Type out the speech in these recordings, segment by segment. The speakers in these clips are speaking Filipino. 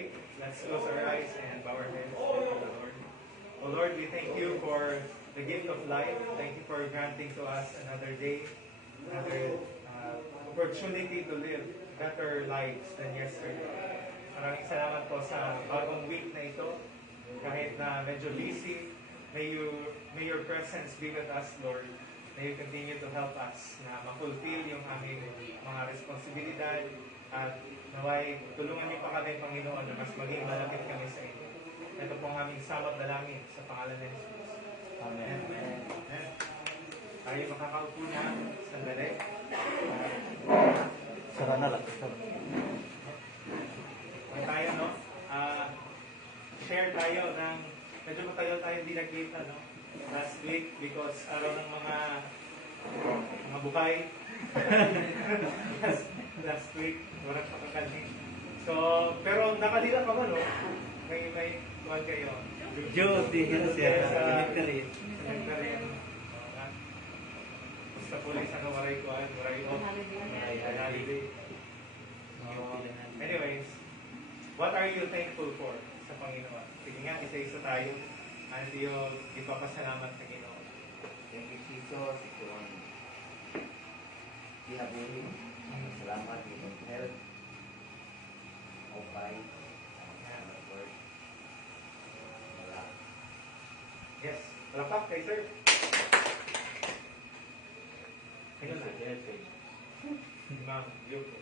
pray. Let's close our eyes and bow our heads before the Lord. Oh Lord, we thank you for the gift of life. Thank you for granting to us another day, another opportunity to live better lives than yesterday. Maraming salamat po sa bagong week na ito. Kahit na medyo busy, may your presence be with us, Lord. May you continue to help us na ma-fulfill yung aming mga responsibilidad at naway tulungan niyo pa kami, Panginoon, na mas maging malapit kami sa inyo. Ito po ang aming samot dalangin sa pangalan ng Jesus. Amen. Amen. Tayo makakaupo na sandali. Sara na lang. Tayo, no? Share tayo ng medyo matagal tayo hindi nag-game no? Last week because araw ng mga bukay. last week, walang pakakaling. So, pero nakalila pa ba, no? May kuwan kayo. Diyos, di ka siya. Sinit ka rin. Sinit ka rin. Basta pulis, waray kuwan, waray off. Holiday. Anyways, what are you thankful for sa Panginoon? Sige nga, isa-isa tayo. Ano yung ipapasalamat sa Panginoon? Thank you, Jesus. Kung dihabuli, salamat yung health, okay, word. Wala. Yes. Palapak kay sir. Ayun na. Ma'am, yun po.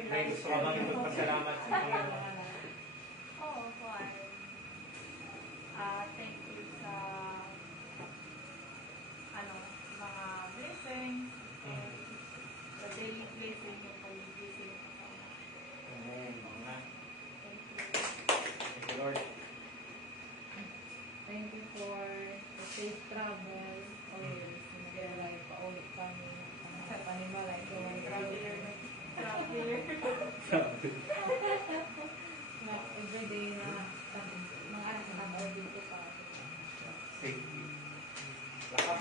May gusto ka bang ipagpasalamat sa Panginoon? Oo, kuwan. Thank you sa mga blessings, sa daily blessing yung pag-blessing sa Panginoon. Amen. Thank you. Thank you, Lord. Thank you for the safe travel. Always, nag-alay pa ulit kami. Sa panimala, ito ang traveler. Na everyday na mga anak dito sa atin. Safety. Lakap.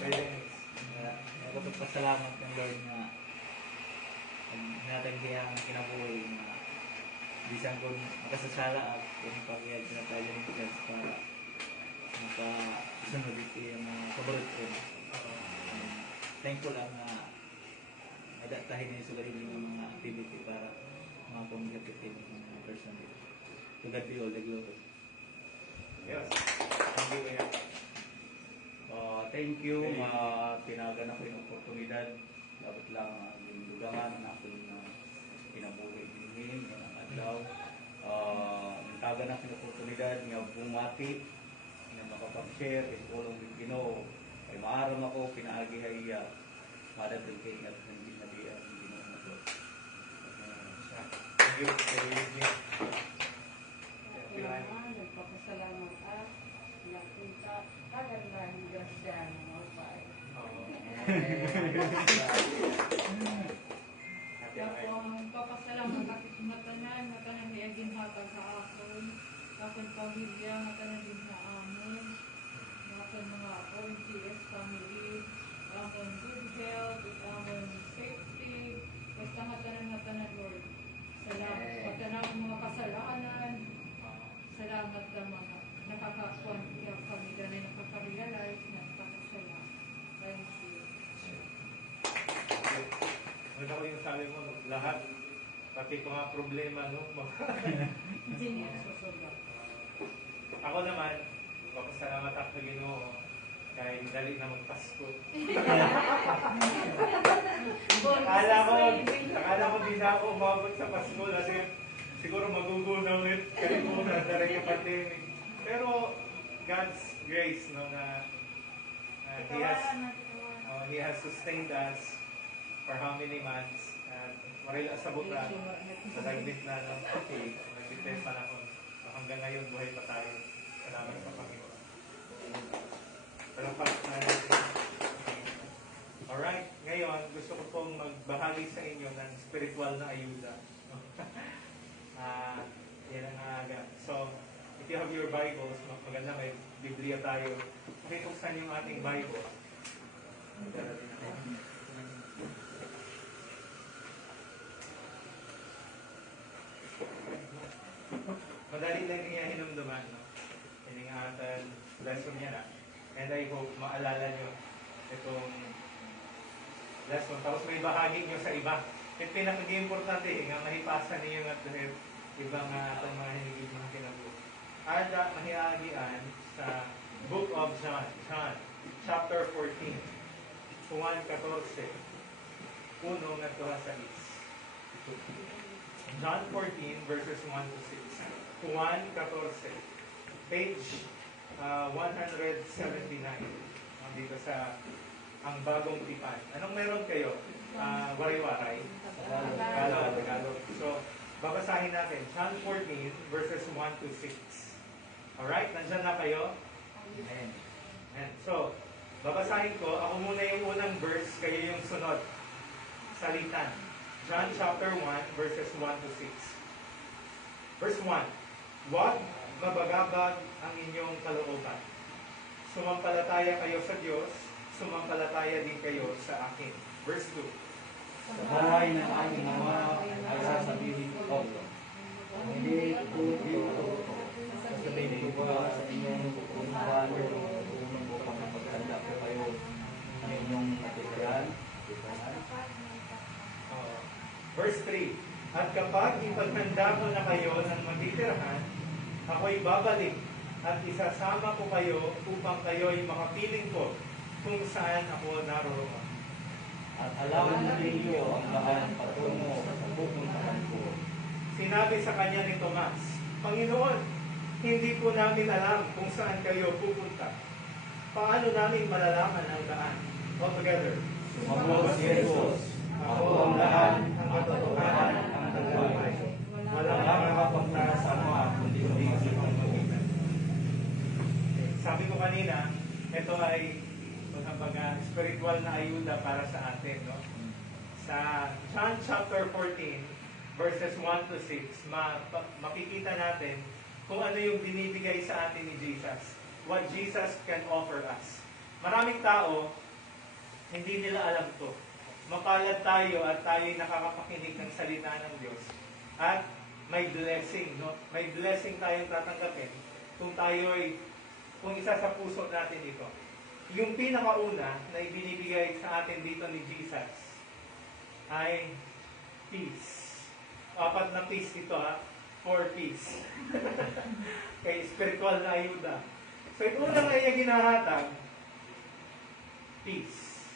Pwede. Nagpapasalamat ng Lord na natagdihan ang kinabuhay na bisan kung makasasala at kung pag-iag na tayo ng Diyos para makasunod ito yung mga kabarot ko. Thankful lang na adaptahin na yung sugarin yung mga activity para mga communicative mga person dito. To God be all the glory. Yes. Thank you, Kuya. Thank you. Tinagan ako yung oportunidad. Dapat lang yung lugangan na ako yung kinabuhi din ng adlaw. Nitagan ako yung oportunidad nga bumati nga makapag-share itulong ng Ginoo. Ay maaram ako pinaagi ay madadal kay nga hindi nabiya ng Ginoo na to. Thank you. Thank you. Kailangan, nagpapasalamat at nakunta kagandahin grasya ng mga bahay. Ako ang papasalamat at matanan niaging hatag sa akon. Akong pamilya, matanan din sa amon. Akong mga ONTS family, akong good health, akong safety, basta matanan Lord. Salamat sa matanan ng mga kasalanan. Salamat sa mga nakakakuan yung pamilya na nakaka-realize na nakakasalamat. Thank you. Ano ko yung sabi mo, lahat, pati ko nga problema, no? Hindi niya susunod. Ako naman, papasalamat ako sa Ginoo kahit dali na magpasko. Akala ko di na ako umabot sa Pasko kasi siguro magugunaw ulit kasi muna dahil yung pandemic. Pero God's grace, no, na He has sustained us for how many months at marila sa buta sa daglit na no, nagdito yung panahon. So hanggang ngayon buhay pa tayo. Salamat sa Panginoon. Salamat na natin. Alright, ngayon gusto ko pong magbahagi sa inyo ng spiritual na ayuda. Yan ang aga. So, if you have your Bibles, maganda may Biblia tayo. Pakibuksan yung ating Bible. madali lang niya hinumduman, no? Hindi nga atan lesson niya na. And I hope maalala nyo itong lesson. Tapos may bahagi nyo sa iba. At pinaka-importante nga mahipasa niyo at dahil ibang atang mga hinigid mga kinabuhi. Ada mahiagian sa Book of John, chapter 14, Juan 14, puno nga tuha sa is. John 14, verses 1 to 6. Juan 14, page 179. Dito sa ang bagong tipan. Anong meron kayo? Waray-waray? Tagalog. So, babasahin natin. John 14, verses 1 to 6. Alright? Nandyan na kayo? Amen. And so, babasahin ko. Ako muna yung unang verse, kayo yung sunod. Salitan. John chapter 1, verses 1 to 6. Verse 1. Huwag mabagabag ang inyong kalooban. Sumampalataya kayo sa Diyos, sumampalataya din kayo sa akin. Verse 2. Sa bahay ng aking ama ay sasabihin ko, hindi ko dito. Sasabihin ko ba sa inyong pupuntahan kung upang napagtanda ko kayo ng inyong natitirahan? Verse 3. At kapag ipaghanda ko na kayo ng matitirahan, ako'y babalik at isasama ko kayo upang kayo'y makapiling ko kung saan ako naroon. At alam ninyo ang daan patungo sa pupuntahan ko. Sinabi sa kanya ni Tomas, Panginoon, hindi po namin alam kung saan kayo pupunta. Paano namin malalaman ang daan? All together. Sumagot si Jesus, ako ang daan, ang katotohanan, ang buhay. Walang makapagkasama kundi si pamamagitan. Sabi ko kanina, ito ay mga spiritual na ayuda para sa atin. No? Sa John chapter 14, verses 1 to 6, makikita natin kung ano yung binibigay sa atin ni Jesus. What Jesus can offer us. Maraming tao, hindi nila alam to. Mapalad tayo at tayo'y nakakapakinig ng salita ng Diyos. At may blessing, no? May blessing tayong tatanggapin kung isa sa puso natin ito. Yung pinakauna na ibinibigay sa atin dito ni Jesus ay peace. 4 na peace ito, ha? 4 peace. Kay spiritual na ayuda. So, ito unang ay ginahatag, peace.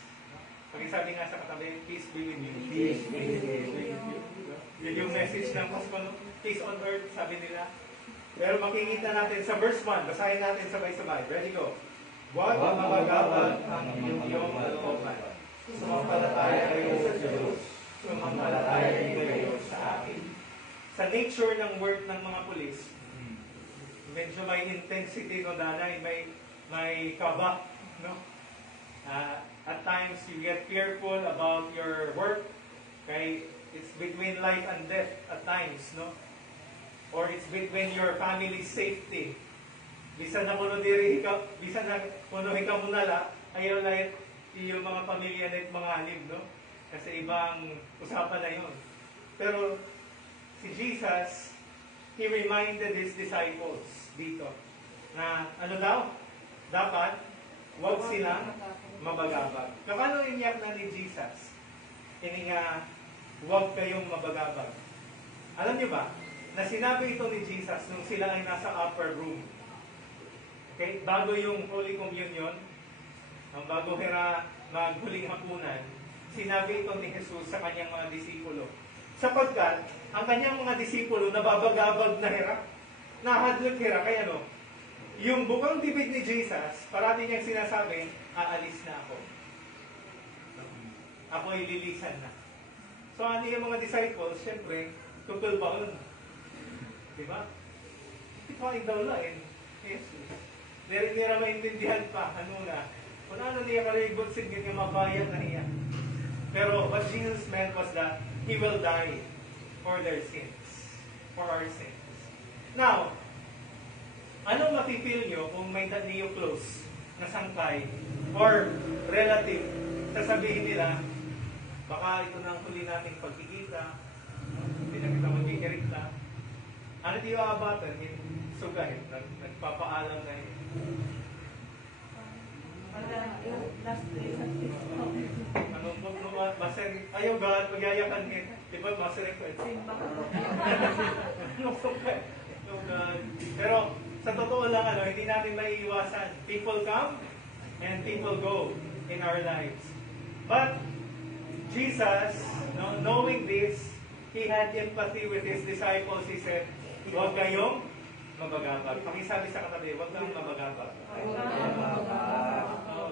Pag-isabi nga sa katabi, peace be with you. Peace be with you. Yun yung message ng Pasko, no? Peace on earth, sabi nila. Pero makikita natin sa verse 1, basahin natin sabay-sabay. Ready, go. Huwag mabagabag ang inyong kalooban. Sumampalataya kayo sa Diyos. Sumampalataya din kayo sa akin. Sa nature ng work ng mga pulis, medyo may intensity, no, Danay? May kaba, no? At times, you get fearful about your work. Okay? It's between life and death at times, no? Or it's between your family's safety. Bisan na kuno diri ka, bisan na kuno hika mo nala, ayaw na yung mga pamilya na mga halib, no? Kasi ibang usapan na yun. Pero si Jesus, He reminded His disciples dito na ano daw? Dapat huwag silang mabagabag. Paano inyak na ni Jesus? Ini nga, huwag kayong mabagabag. Alam niyo ba, na sinabi ito ni Jesus nung sila ay nasa upper room. Okay? Bago yung Holy Communion, bago maghuling hapunan, sinabi ito ni Jesus sa kanyang mga disipulo. Sapagkat, ang kanyang mga disipulo nababagabag na hira. Nahadlok hira. Kaya no, yung bukang bibig ni Jesus, parati niyang sinasabi, aalis na ako. Ako'y lilisan na. So, ano yung mga disciples, syempre, tutulbaon. Diba? Ikaw daw lain. Jesus. Dahil nila maintindihan pa, ano na. Kung ano niya karibot sin ganyan mabayad na niya. Pero what Jesus meant was that He will die for their sins. For our sins. Now, ano mapipil nyo kung may niyo close na sangkay or relative, sasabihin nila, baka ito na ang huli nating pagkikita, hindi na kita magkikirita. Ano di aabatan? Sugahin. Nagpapaalam na yun. Last day sa Ano po, maser, ayaw ba, magyayakan din. Di ba, maser request? simba. Pero, sa totoo lang, hindi natin maiiwasan. People come and people go in our lives. But, Jesus, knowing this, He had empathy with His disciples. He said, huwag kayong mabagabag. Pakisabi sa katabi, huwag kang mabagabag.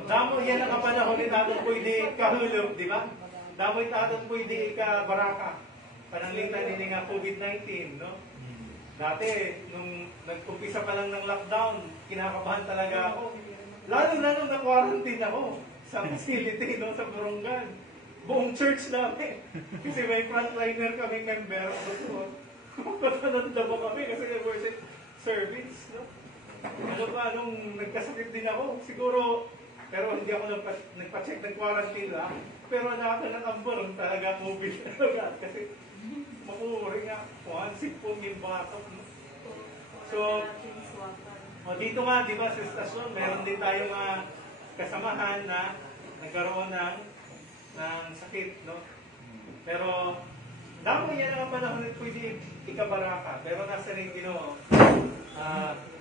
Damo yan ang kapanahon ni tatong pwede kahulog, di ba? Damo yung tatong pwede ikabaraka. Pananglitan din nga COVID-19, no? Dati, nung nag-umpisa pa lang ng lockdown, kinakabahan talaga ako. Lalo na nung na-quarantine ako sa facility, no? Sa Burungan. Buong church namin. Kasi may frontliner kaming member. Patananda mo kami kasi nag-worship service, no? Ano ba, nung nagkasakit din ako, siguro, pero hindi ako nagpa-check ng quarantine lang. Pero nakakalatamborong talaga COVID talaga. Kasi makuri nga, sipon yung batok. No? So, dito nga, di ba, sa stasyon, meron din tayong kasamahan na nagkaroon ng sakit, no? Pero, damo yan ang panahon na pwede ikabaraka. Pero nasa rin,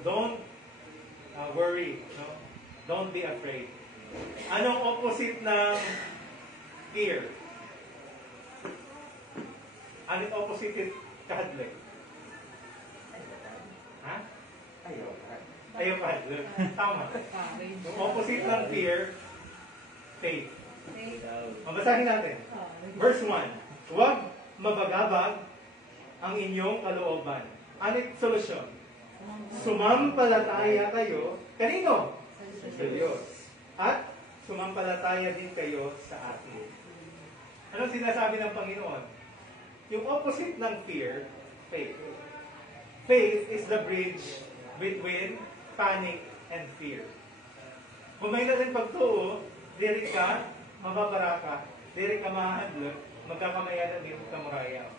don't worry, no? Don't be afraid. Anong opposite ng fear? Anong opposite kahadlek? Ha? Ayaw kahadlek. Tama. Yung opposite ng fear, faith. Mabasahin natin. Verse 1. Huwag mabagabag ang inyong kalooban. Anong solusyon? Sumampalataya kayo. Kanino? Sa Diyos. At sumampalataya din kayo sa atin. Anong sinasabi ng Panginoon? Yung opposite ng fear, faith. Faith is the bridge between panic and fear. Kung may natin pagtuo, diri ka, mababaraka, diri ka mahadlok, magkakamayan ang iyong kamurayaw.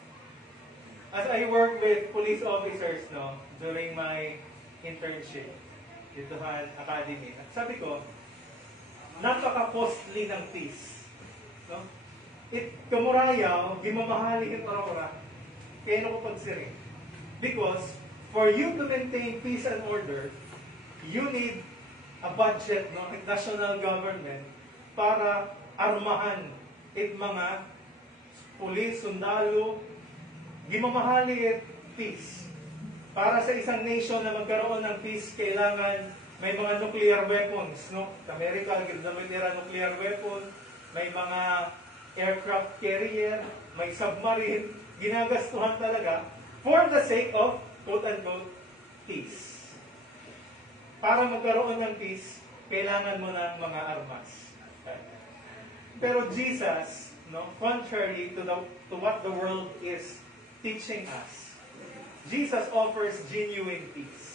As I work with police officers, during my internship dito sa academy, sabi ko, napaka-costly ng peace. No? Kamurayaw, gimamahali yung parora, kaya nakupagsiri. Because, for you to maintain peace and order, you need a budget ng national government para armahan mga pulis, sundalo, gimamahali peace. Para sa isang nation na magkaroon ng peace, kailangan may mga nuclear weapons, no? America, ginamit nila nuclear weapon, may mga aircraft carrier, may submarine, ginagastuhan talaga for the sake of, quote-unquote, peace. Para magkaroon ng peace, kailangan mo ng mga armas. Pero Jesus, contrary to what the world is teaching us, Jesus offers genuine peace.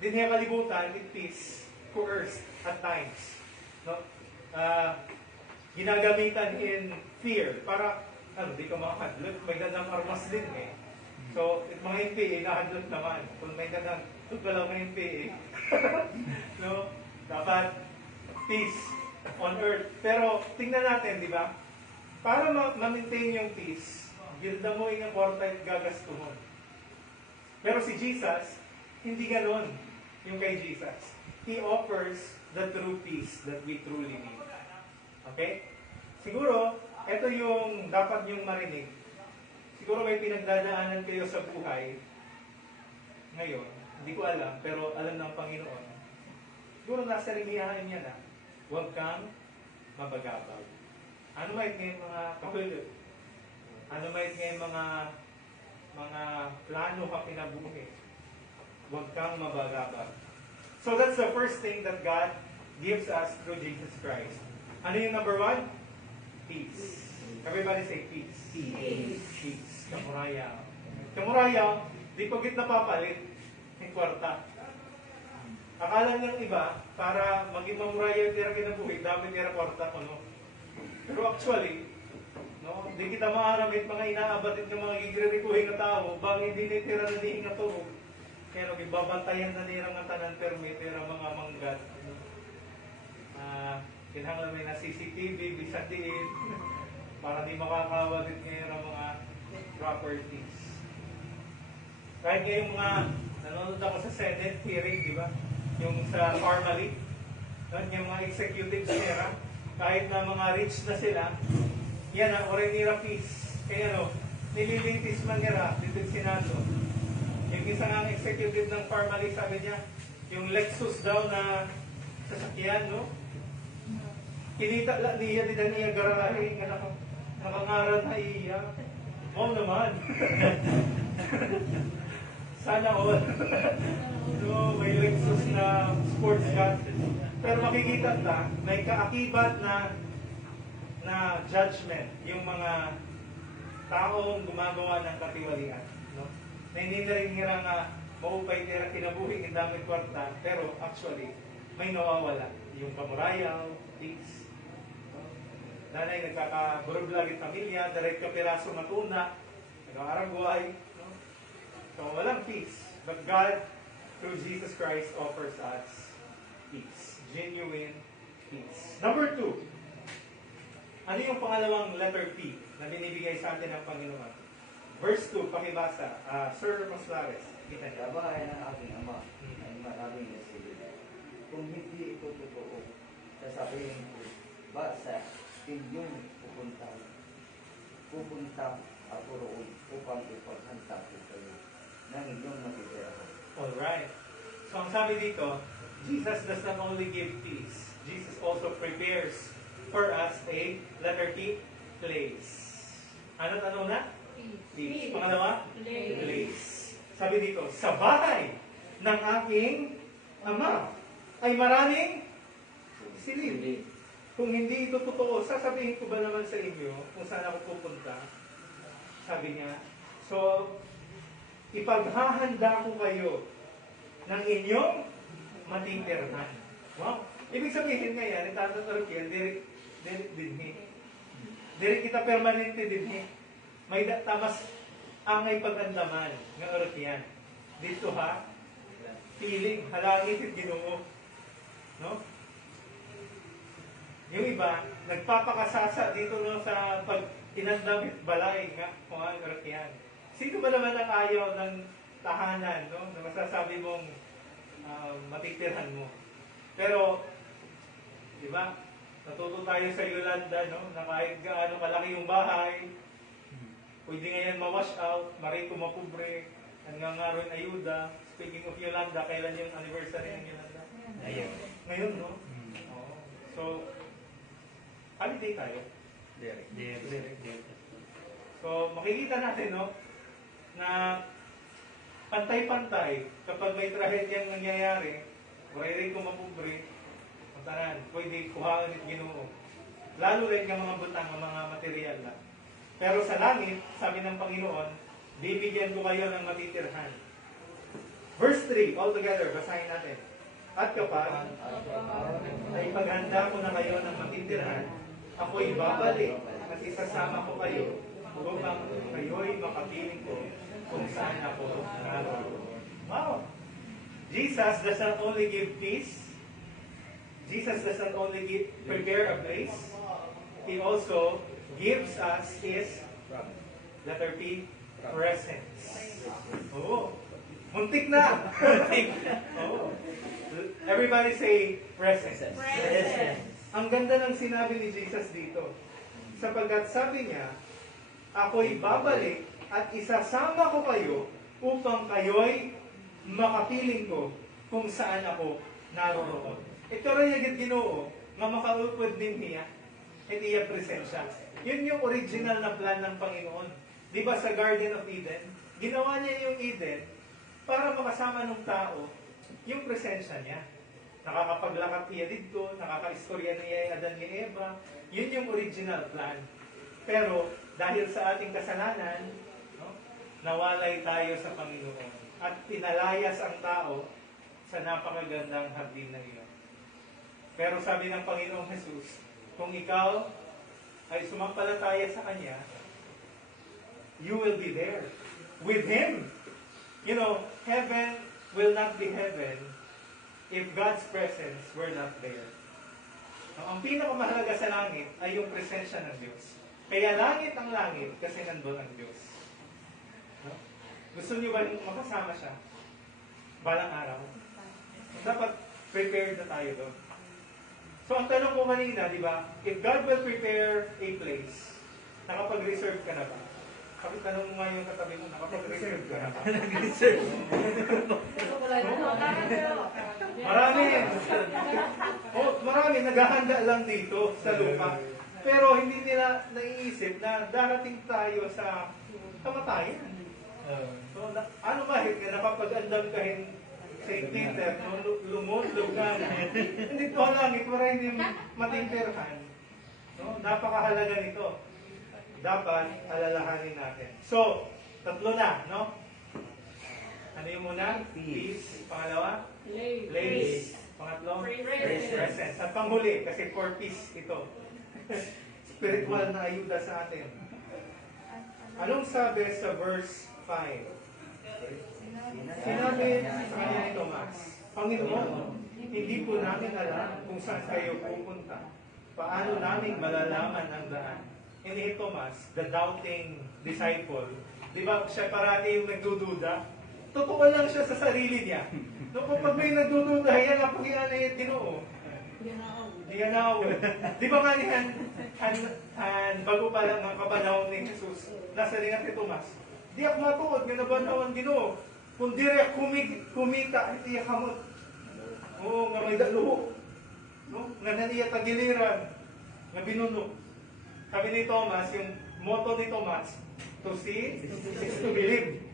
Di niya kalibutan, peace coerced at times. Ginagamitan in fear para, di ka makahadlot, may dadang armas din eh. So, mga NPA, nahadlot naman. Kung may dadang, tutulaw mga NPA, dapat peace on earth. Pero, tingnan natin, di ba? Para ma-maintain yung peace, gilda mo yung kwarta at gagastuhon. Pero si Jesus, hindi ganon yung kay Jesus. He offers the true peace that we truly need. Okay? Siguro, ito yung dapat nyong marinig. Siguro may pinagdadaanan kayo sa buhay ngayon. Hindi ko alam, pero alam ng Panginoon. Siguro nasa limiyahan niya na, huwag kang mabagabag. Ano may ngayon mga kapulot? Ano may ngayon mga plano ka pinabuhi? Huwag kang mabagabag. So that's the first thing that God gives us through Jesus Christ. Ano yung number 1? Peace. Everybody say peace. Peace. Peace. Kamurayaw. Kamurayaw, di pagit napapalit ng kwarta. Akala ng iba, para maging mamurayaw tira kinabuhi, dapat tira kwarta ko, no? Pero actually, No? Hindi kita maaramit mga inaabatit ng mga gigririkuhin na tao, bang hindi nitira na diing na turog. Kaya no, ibabantayan na nirang nga tanan permit, pero mga manggat. Kinahanglan may na CCTV, bisag diin, para di makakawalit ngayon ang mga properties. Kahit ngayong mga, nanonood ako sa Senate hearing, di ba? Yung sa Parmali, yung mga executive sila, kahit na mga rich na sila, yan ang orenira peace. Kaya no, nililintis man nila dito sa Senado. Yung isa nga executive ng Parmali, sabi niya, yung Lexus daw na sasakyan, no? Kinita lang niya, di na niya garahe, nga nakangaran na iya. Oo naman. Sana all. No, may Lexus na sports car. Pero makikita ta, may kaakibat na judgment yung mga taong gumagawa ng katiwalian. No? Na hindi na rin nila nga maupay nila kinabuhi ng dami kwarta, pero actually, may nawawala. Yung kamurayaw, tics. No? Nanay nagkakaburog lagi pamilya, direct ka piraso matuna, nag-aaragway. No? So walang peace. But God, through Jesus Christ, offers us peace. Genuine peace. Number 2. Ano yung pangalawang letter P na binibigay sa atin ng Panginoon? Verse 2, pakibasa. Sir Maslares, kita niyo. Gabayan ng aking ama ay maraming nasilid. Kung hindi ito totoo, sasabihin ko, ba sa inyong pupunta ako roon upang ipaghanda ko kayo ng inyong matitira. Alright. So ang sabi dito, Jesus does not only give peace, Jesus also prepares for us a letter T, place. Ano na? Peace. Pangalawa? Place. Sabi dito, sa bahay ng aking ama ay maraming silid. Kung hindi ito totoo, sasabihin ko ba naman sa inyo kung saan ako pupunta? Sabi niya, so, ipaghahanda ko kayo ng inyong matitirhan. Wow! Ibig sabihin ngayon, itatanong Rukiel, diri dinhi. Diri kita permanente dinhi. May tamas angay pagandaman nga Rukiel. Dito ha, piling, halangit at Ginoo. No? Yung iba, nagpapakasasa dito no, sa pag inandamit balay nga kung ang Rukiel. Sino ba naman ang ayaw ng tahanan, no? Na masasabi mong matitirhan mo. Pero, di ba, natuto tayo sa Yolanda, no? Na kahit gaano kalaki yung bahay, pwede ngayon ma-wash out, marito mapubre, nangangaroon ayuda. Speaking of Yolanda, kailan yung anniversary ng Yolanda? Ngayon, no? Oo. So, holiday tayo. So, makikita natin, no? Na pantay-pantay, kapag may trahedyang nangyayari, rin kung mapubre, mataran, pwede kuhaan at Ginoo. Lalo rin yung mga butang, mga material na. Pero sa langit, sabi ng Panginoon, bibigyan ko kayo ng matitirhan. Verse 3, all together, basahin natin. At kapag ay paghanda ko na kayo ng matitirhan, ako'y babalik at isasama ko kayo upang kayo'y makapiling ko kung saan ako naroon. Wow! Jesus does not only give peace, Jesus does not only prepare a place, He also gives us His letter P, presence. Oh, muntik na! Oh. Everybody say presence. Presence. Ang ganda ng sinabi ni Jesus dito. Sapagkat sabi niya, ako'y babalik at isasama ko kayo upang kayo'y makapiling ko kung saan ako naroon. Ito rin yung Ginoo, nga makaupod din niya, at iya presensya. Yun yung original na plan ng Panginoon. Di ba sa Garden of Eden, ginawa niya yung Eden para makasama ng tao yung presensya niya. Nakakapaglakat niya dito, nakakaistorya niya yung Adan ni Eva. Yun yung original plan. Pero dahil sa ating kasalanan, no, nawalay tayo sa Panginoon. At pinalayas ang tao sa napakagandang hardin na iyon. Pero sabi ng Panginoong Jesus, kung ikaw ay sumampalataya sa Kanya, you will be there with Him. You know, heaven will not be heaven if God's presence were not there. Ang pinakamahalaga sa langit ay yung presensya ng Diyos. Kaya langit ang langit kasi nandun ang Diyos. No? Gusto niyo ba makasama siya? Balang araw. Dapat prepared na tayo doon. So ang tanong ko kanina, di ba? If God will prepare a place, nakapag-reserve ka na ba? Kapit tanong mo nga yung katabi mo, nakapag-reserve ka na ba? Marami. Marami naghahanda lang dito sa lupa. Pero hindi nila naiisip na darating tayo sa kamatayan. So, ano ba, napapag-andam kahin St. Peter, lumulog na. Hindi to langit, para hindi matinterhan. No? Napakahalaga nito. Dapat alalahanin natin. So, tatlo na, no? Ano yung muna? Peace. Pangalawa? Place. Pangatlo? Presence. At panghuli, kasi for peace ito. Spiritual na ayuda sa atin. Anong sabi sa verse 5? Sinabi sa kanya ni Tomas, Panginoon, hindi po namin alam kung saan kayo pupunta. Paano namin malalaman ang daan? Hindi Tomas, the doubting disciple. Di ba siya parati yung nagdududa? Totoo lang siya sa sarili niya. No, kapag may nagdududa, yan ang pagkiyan na yung Ginoo. Di yan na Di ba nga niyan, bago pa lang ang kabanahon ni Jesus, nasa rin si Tomas, di ako matuod, nga nabanahon Ginoo. Kung di rin kumita, hindi kamot. Oo, nga may daluho. No? Nga naniya tagiliran, nga binuno. Sabi ni Thomas, yung motto ni Thomas, to see is to believe.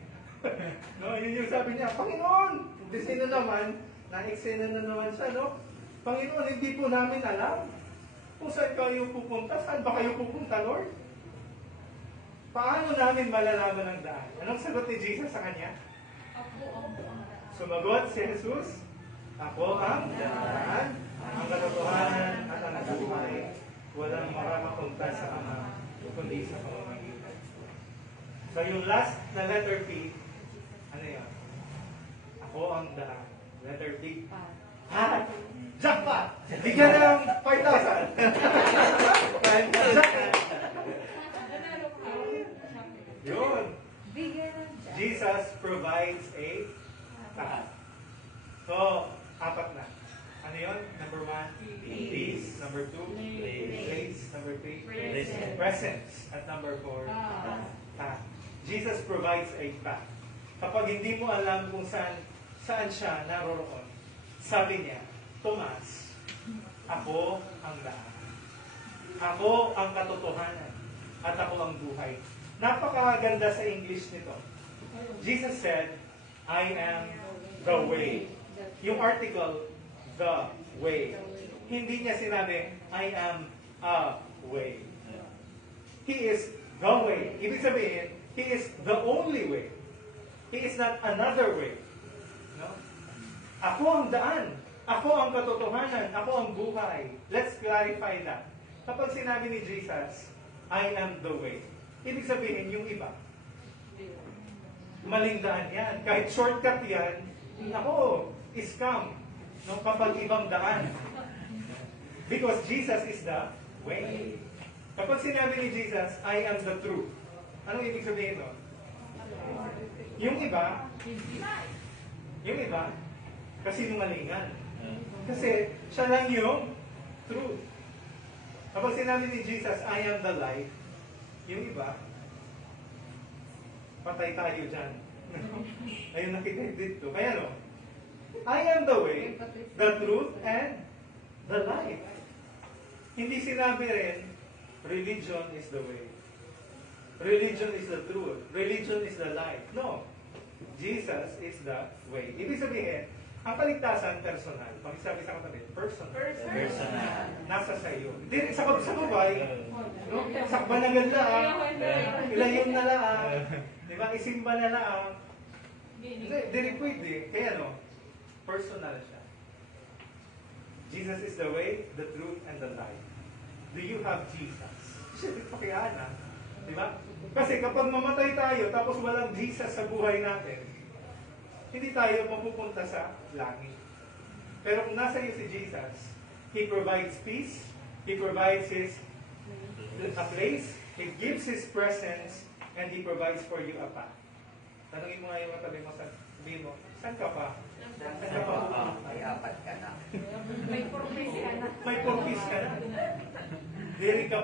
No, yun yung sabi niya, Panginoon! Hindi sino naman, na-eksena na naman siya, no? Panginoon, hindi po namin alam kung saan kayo pupunta. Saan ba kayo pupunta, Lord? Paano namin malalaman ang daan? Anong sagot ni Jesus sa kanya? Sumagot si Jesus, ako ang daan, ang katotohanan at ang buhay. Walang makakapunta sa Ama, kundi sa pamamagitan. So yung last na letter P, ano yun? Ako ang daan. Letter P. Jackpot! Bigyan ng 5,000. Yun. Jesus provides a path. So, apat na. Ano yun? Number 1, peace. Number 2, place. Number 3, presence. At number 4, path. Jesus provides a path. Kapag hindi mo alam kung saan siya naroroon, sabi niya, Tomas, ako ang daan. Ako ang katotohanan. At ako ang buhay. Napakaganda sa English nito. Jesus said, I am the way. Yung article, the way. Hindi niya sinabi, I am a way. He is the way. Ibig sabihin, He is the only way. He is not another way. No? Ako ang daan. Ako ang katotohanan. Ako ang buhay. Let's clarify that. Kapag sinabi ni Jesus, I am the way. Ibig sabihin, yung iba, maling daan yan. Kahit shortcut yan, ako, scam. No, kapag ibang daan. Because Jesus is the way. Kapag sinabi ni Jesus, I am the truth. Anong ibig sabihin nun? Yung iba, kasinungalingan. Kasi siya lang yung truth. Kapag sinabi ni Jesus, I am the light, yung iba, patay tayo dyan. Ayun nakita dito. Kaya no, I am the way, the truth, and the life. Hindi sinabi rin, religion is the way. Religion is the truth. Religion is the life. No. Jesus is the way. Ibig sabihin, ang kaligtasan, personal. Pakisabi sa katabi, personal. Personal. Nasa sa iyo. Hindi sa Dubai, no? Sakba na ganda, ilayon na lang, di ba? Isimba na lang. Hindi pwede. Kaya no, personal siya. Jesus is the way, the truth, and the life. Do you have Jesus? siya din pakiana. Di ba? Kasi kapag mamatay tayo, tapos walang Jesus sa buhay natin, hindi tayo mapupunta sa langit. Pero kung nasa iyo si Jesus, He provides peace, He provides a place, He gives His presence, and He provides for you a path. Tanungin mo nga yung matabi mo, sabihin mo, saan ka pa? Saan ka pa? May apat ka na. May purpose ka na. May purpose ka na. Diri ka.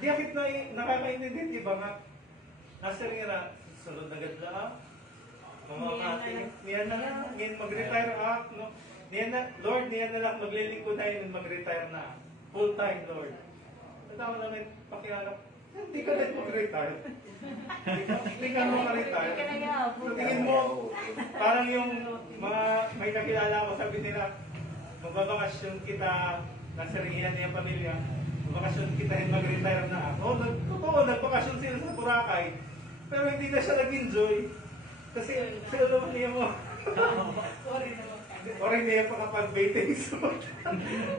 Di akit na nakakaintindi, di ba nga? Nasa rin na, sunod na gadla, mamamati. Niyan na lang, niyan mag-retire ako, no? Niyan na, Lord, niyan na lang, maglilingkod na yun, mag-retire na. Full time, Lord. Natawa namin, pakihanap, hindi ka din mag-retire. Hindi ka mag-retire. So, tingin mo, parang yung mga may kakilala ko, sabi nila, magbabakasyon kita, nasa riyan niya pamilya, magbabakasyon kita, mag-retire na ako. Totoo, nagbakasyon sila sa Boracay, pero hindi na siya nag-enjoy. Kasi sila naman niya mo. Sorry naman. Oray niya pa kapag baiting suit.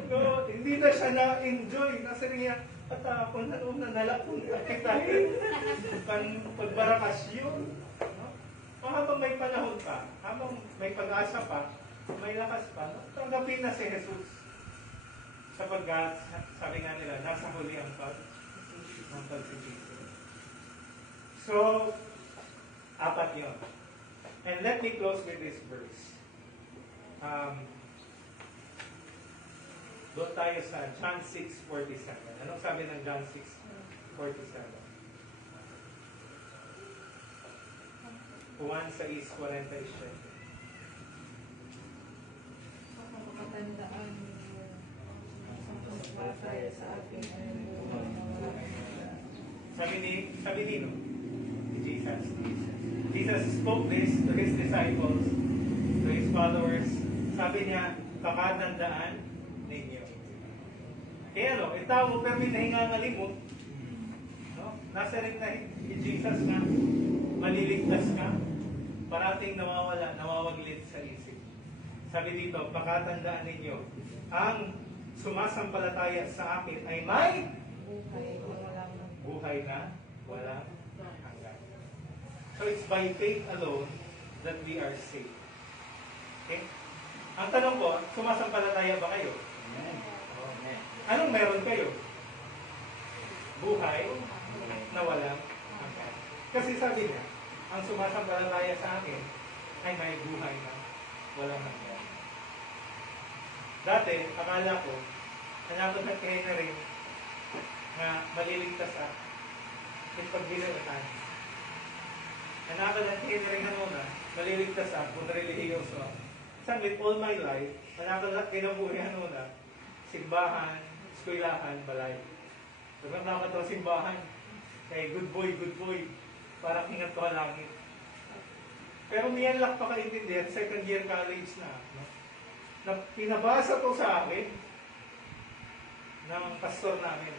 No, hindi na siya na-enjoy. Nasa niya, patapon na noon na nalakon kakitahin. Pagbarakasyon. No? Habang may panahon pa, habang may pag-asa pa, may lakas pa, no? Tanggapin na si Jesus. Sapagkat, sabi nga nila, nasa huli ang pagsisisi. So, apat yun. And let me close with this verse. Doon tayo sa John 6:47. Anong sabi ng John 6:47? Juan 6:47. Kapatandaan niyo sa pagpapatay sa akin ay Sabi nino? Jesus. Jesus spoke this to His disciples, to His followers. Sabi niya, pakatandaan ninyo. Kaya ano, itaw pero hinahingangalimot. No? Nasa rin na Jesus na maliligtas ka, parating nawawala, nawawaglit sa isip. Sabi dito, pakatandaan ninyo, ang sumasampalataya sa akin ay may buhay na walang hanggan. So it's by faith alone that we are saved. Okay? Ang tanong ko, sumasampalataya ba kayo? Anong meron kayo? Buhay na walang hanggan. Kasi sabi niya, ang sumasampalataya sa akin ay may buhay na walang hanggan. Dati, akala ko, hanapot kayo na rin na maliligtas ako. Yung pagbinutan. Hanapot kayo na rin na maliligtas ako kung relihiyoso ako. With all my life, hanapot kinabuhihan muna, simbahan, eskwelahan, balay. Sabi naman ito simbahan, kaya good boy, parang ingat ko langit. Pero niyan lang pa kaintindihan, second year college na, no? Na pinabasa to sa akin ng pastor namin.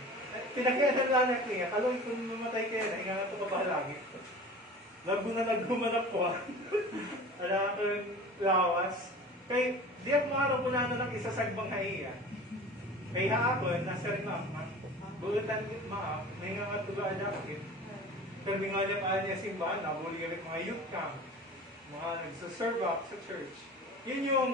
Pinagkainan lang natin niya, kaloy kung mamatay kaya na, hinga ito pa ba langit. Naghumanap ko, ala ko yung lawas. Kaya di ako makaramuna na ng isa sagbang haiya. Kaya hapon, nasa rin mama, bulutan din mama, may nga tuga adaptin. Pero may nga niya simbahan, nabuli ulit mga youth camp, mga nagsaserve up sa church. Yun yung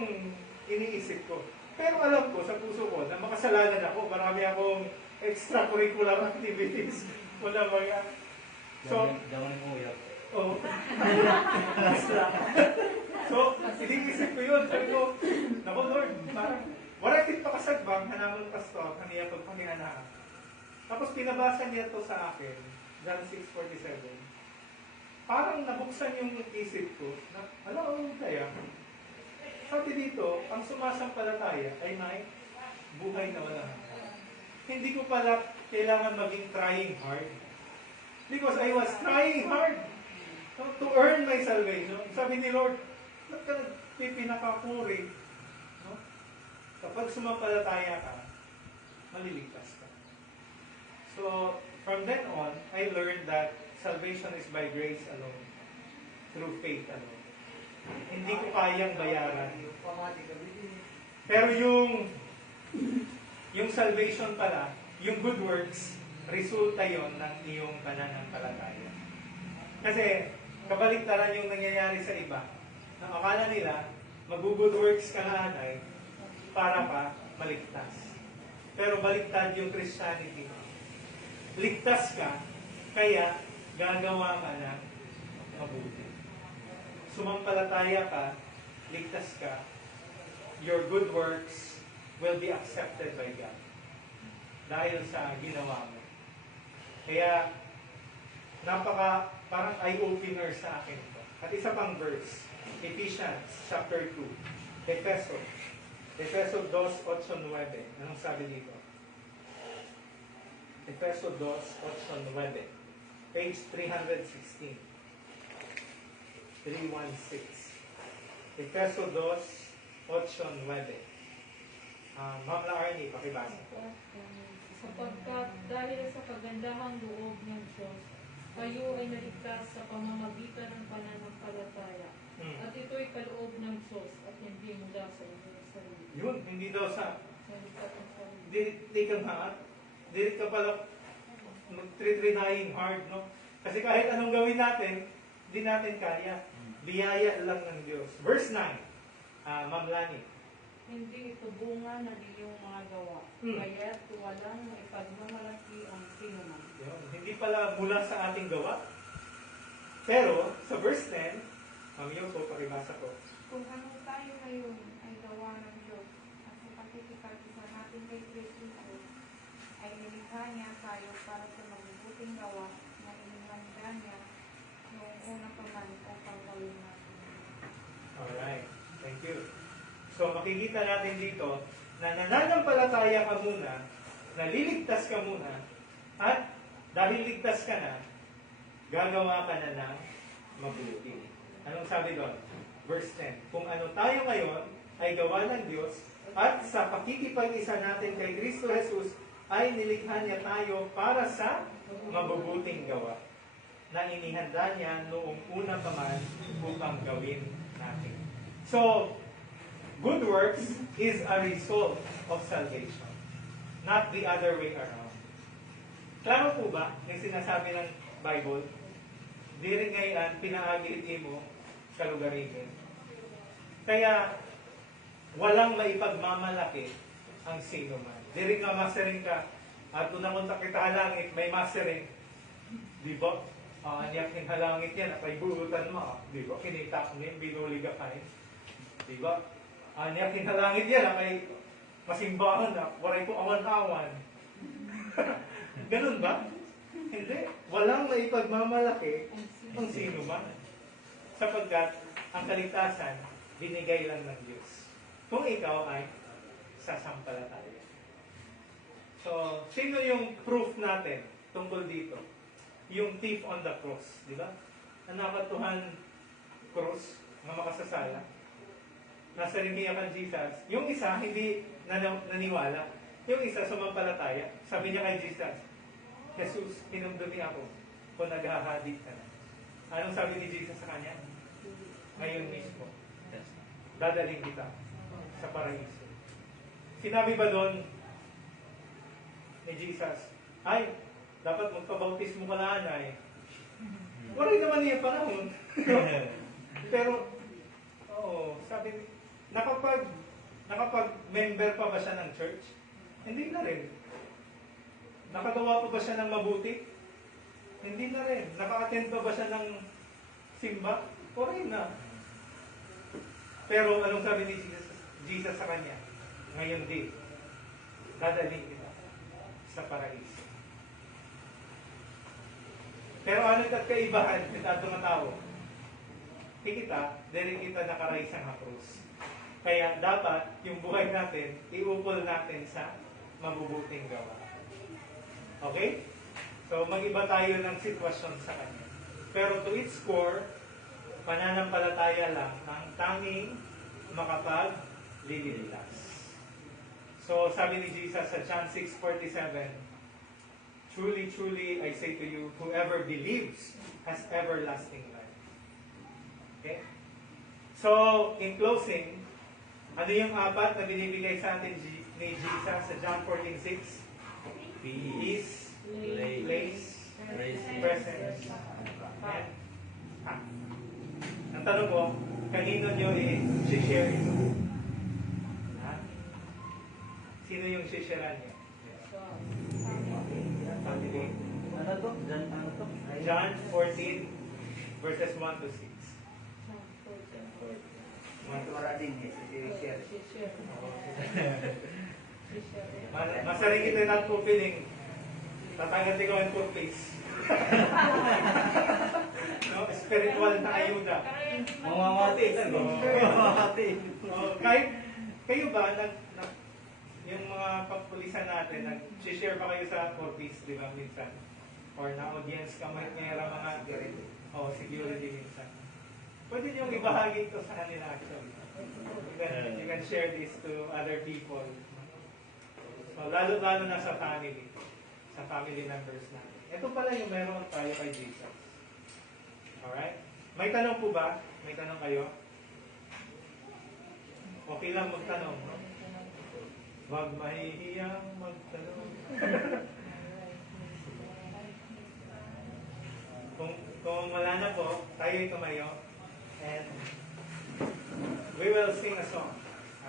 iniisip ko. Pero alam ko, sa puso ko, na makasalanan ako, marami akong extracurricular activities. Wala mga... So, oh. So, iniisip ko yun. Sabi ko, naku Lord, parang, wala din pa kasagbang, hanamang pastor, kaniya pagpanginahan. Tapos pinabasa niya to sa akin, John 6:47. Parang nabuksan yung isip ko, na, alam kaya, sabi dito, ang sumasampalataya ay may buhay na wala hanggan. Hindi ko pala kailangan maging trying hard. Because I was trying hard to earn my salvation. Sabi ni Lord, ba't ka nagpipinakapuri? No? Kapag sumampalataya ka, maliligtas ka. So, from then on, I learned that salvation is by grace alone, through faith alone. Hindi ko kayang bayaran. Pero yung salvation pala, yung good works, resulta yon ng iyong pananampalataya. Kasi, kabaliktaran yung nangyayari sa iba. Na akala nila, mag-good works ka na ay para ka maligtas. Pero baliktad yung Christianity. Ligtas ka, kaya gagawa ka ng mabuti. Sumampalataya ka, ligtas ka, your good works will be accepted by God. Dahil sa ginawa mo. Kaya, parang eye-opener sa akin ito. At isa pang verse, Ephesians chapter 2, Efeso 2:8-9. Anong sabi dito? Efeso 2:8-9. Page 316. 316. Efeso 2:8-9. Ma'am Arnie, pakibasa. Sapagkat dahil sa kagandahang loob ng Diyos, kayo ay naligtas sa pamamagitan ng pananampalataya. At ito'y kaloob ng Diyos at hindi mula sa inyong sarili. Yun, hindi daw sa Naligtas ang sarili. di kang haat. Di ka pala mag-trying hard, no? Kasi kahit anong gawin natin, di natin kaya. Biyaya lang ng Diyos. Verse 9, Ma'am Lani. Hindi ito bunga ng iyong mga gawa. Kaya't walang ipagmamalaki ang sinuman. Yun, hindi pala mula sa ating gawa. Pero, sa verse 10, Ma'am Yoso, pakibasa ko. Kung ano tayo ngayon ay gawa ng Diyos at sa pakikipag-isa natin kay Kristo ay nilikha niya tayo para sa mabubuting gawa na inihanda niya noong una pa man upang gawin natin. Alright, thank you. So, makikita natin dito na nananampalataya ka muna, naliligtas ka muna, at dahil ligtas ka na, gagawa ka na ng mabuti. Anong sabi doon? Verse 10. Kung ano tayo ngayon ay gawa ng Diyos, at sa pakikipag-isa natin kay Kristo Jesus, ay nilikha niya tayo para sa mabubuting gawa na inihanda niya noong una pa man upang gawin natin. So, good works is a result of salvation, not the other way around. Klaro po ba yung sinasabi ng Bible? Di rin ngayon, pinaagilid mo kalugarin. Kaya, walang maipagmamalaki ang sino man. Di rin nga mastering ka, at unang-unta kita halangit, may mastering. Di ba? Anyak ng halangit yan, at ay burutan mo. Di ba? Kinitak mo yun, binuliga ka yun. Di ba? Anyak ng halangit yan, at ay masimbahan na, waray ko awan-awan. Ganun ba? Hindi. Walang maipagmamalaki ang sino man. Sapagkat ang kaligtasan, binigay lang ng Diyos. Kung ikaw ay sasampalataya. So, sino yung proof natin tungkol dito? Yung thief on the cross, di ba? Ang nakatuhan cross, mga makasasala. Nasa rimiyakan Jesus. Yung isa, hindi naniwala. Yung isa, sumampalataya. Sabi niya kay Jesus, Jesus, hinumdumi ako kung naghahadi ka na. Anong sabi ni Jesus sa kanya? Ngayon mismo, dadaling kita sa paraiso. Sinabi ba doon ni Jesus, ay, dapat magpabautismo ka na, anay. Wala naman niya panahon. Pero, sabi, nakapag-member pa ba siya ng church? Hindi na rin. Nakagawa pa ba siya ng mabuti? Hindi na rin. Naka-attend pa ba siya ng simba? O rin na. Pero anong sabi ni Jesus sa kanya? Ngayon din, dadaling kita sa paraiso. Pero ano at kaibahan kita mga tao? Kita, dahil kita nakaray sa krus. Kaya dapat yung buhay natin, iupol natin sa mabubuting gawa. Okay? So, mag-iba tayo ng sitwasyon sa kanya. Pero to its core, pananampalataya lang ang tanging makapagliligtas. So, sabi ni Jesus sa John 6:47, truly, truly, I say to you, whoever believes has everlasting life. Okay? So, in closing, ano yung apat na binibigay sa atin ni Jesus sa John 14:6? Peace, place, Presence. presence, and act. Ang tanong ko, kanino nyo i-share ito? Ha? Sino yung share nyo? Family. Ano to? Ano to? John 14, verses 1 to 6. Wala din eh. Si-share. Masaring ito not fulfilling. Tatanggatin ko ang full face. No? Spiritual na ayuda. Mamamati. Mamamati. Kahit kayo ba, yung mga pagpulisan natin, nag-share pa kayo sa office, di ba, minsan? Or na-audience ka, mayroong mga security minsan. Pwede nyo ibahagi ito sa kanila actually. You can share this to other people. So, lalo-lalo na sa family members natin. Ito pala yung meron tayo kay Jesus. Alright? May tanong po ba? May tanong kayo? Okay lang magtanong, no? Huwag mahihiyang magtanong. Kung wala na po, tayo'y tumayo. And we will sing a song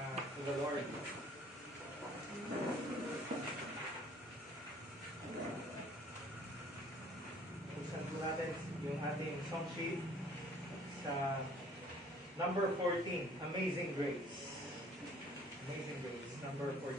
to the Lord. Buksan po natin yung ating song sheet sa number 14, Amazing Grace. Amazing Grace, number 14.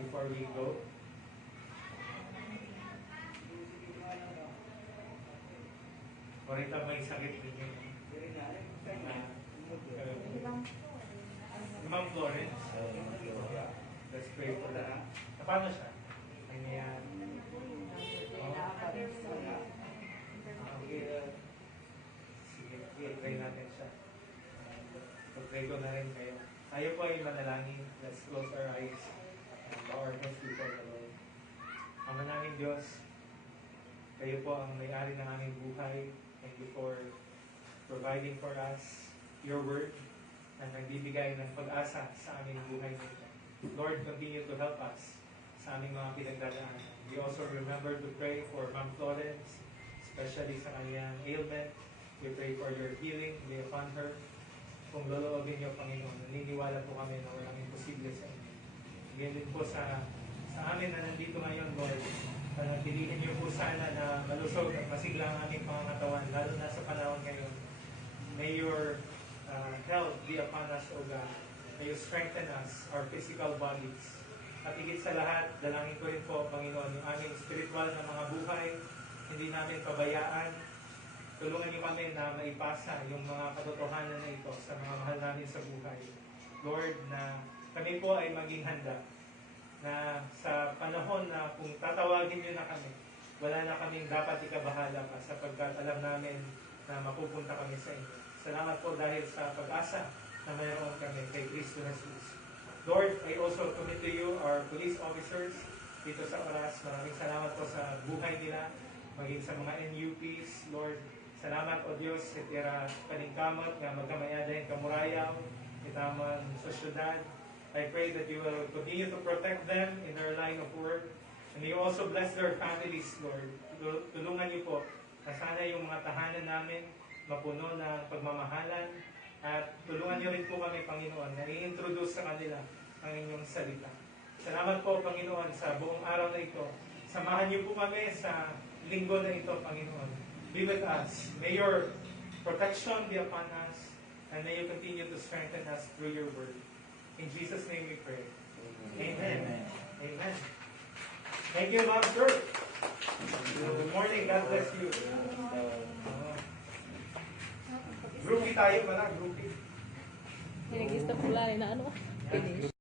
Before we go. Orita may sakit ninyo. Ma'am Florence. Yeah. Let's pray for that. Paano siya? Ayan. Sige, pray natin siya. Pag-pray ko na rin kayo. Tayo po ay manalangin. Let's close our eyes and bow our heads before the Lord. Ama namin Diyos, kayo po ang may-ari ng aming buhay. Thank you for providing for us your word na nagbibigay ng pag-asa sa aming buhay nito. Lord, continue to help us sa aming mga pinagdadaanan. We also remember to pray for Ma'am Florence, especially sa kanyang ailment. We pray for your healing, be upon her. Kung loloobin niyo, Panginoon, naniniwala po kami na walang imposible sa inyo. Ganyan din po sa amin na nandito ngayon, Lord. Pilihin niyo po sana na malusog at masigla ang aming pangangatawan, lalo na sa panahon ngayon. May your help be upon us, O God. May you strengthen us, our physical bodies. At higit sa lahat, dalangin ko rin po, Panginoon, yung aming spiritual na mga buhay, hindi namin pabayaan. Tulungan niyo kami na maipasa yung mga katotohanan na ito sa mga mahal namin sa buhay. Lord, na kami po ay maging handa na sa panahon na kung tatawagin niyo na kami, wala na kaming dapat ikabahala pa sapagkat alam namin na mapupunta kami sa inyo. Salamat po dahil sa pag-asa na mayroon kami kay Kristo Jesus. Lord, I also commit to you our police officers dito sa oras. Maraming salamat po sa buhay nila, maging sa mga NUPs. Lord, salamat o Diyos, itira paningkamot nga magkamayaday kamurayaw, itaman sa syudad. I pray that you will continue to protect them in their line of work. And you also bless their families, Lord. Tulungan niyo po na sana yung mga tahanan namin mapuno ng pagmamahalan. At tulungan niyo rin po kami, Panginoon, na i-introduce sa kanila ang inyong salita. Salamat po, Panginoon, sa buong araw na ito. Samahan niyo po kami sa linggo na ito, Panginoon. Be with us. May your protection be upon us. And may you continue to strengthen us through your word. In Jesus' name we pray. Amen. Amen. Thank you, Ma'am Sir. Good morning. God bless you. Groupie tayo pala. Groupie. Pinag-stop ko lang na ano. Finish.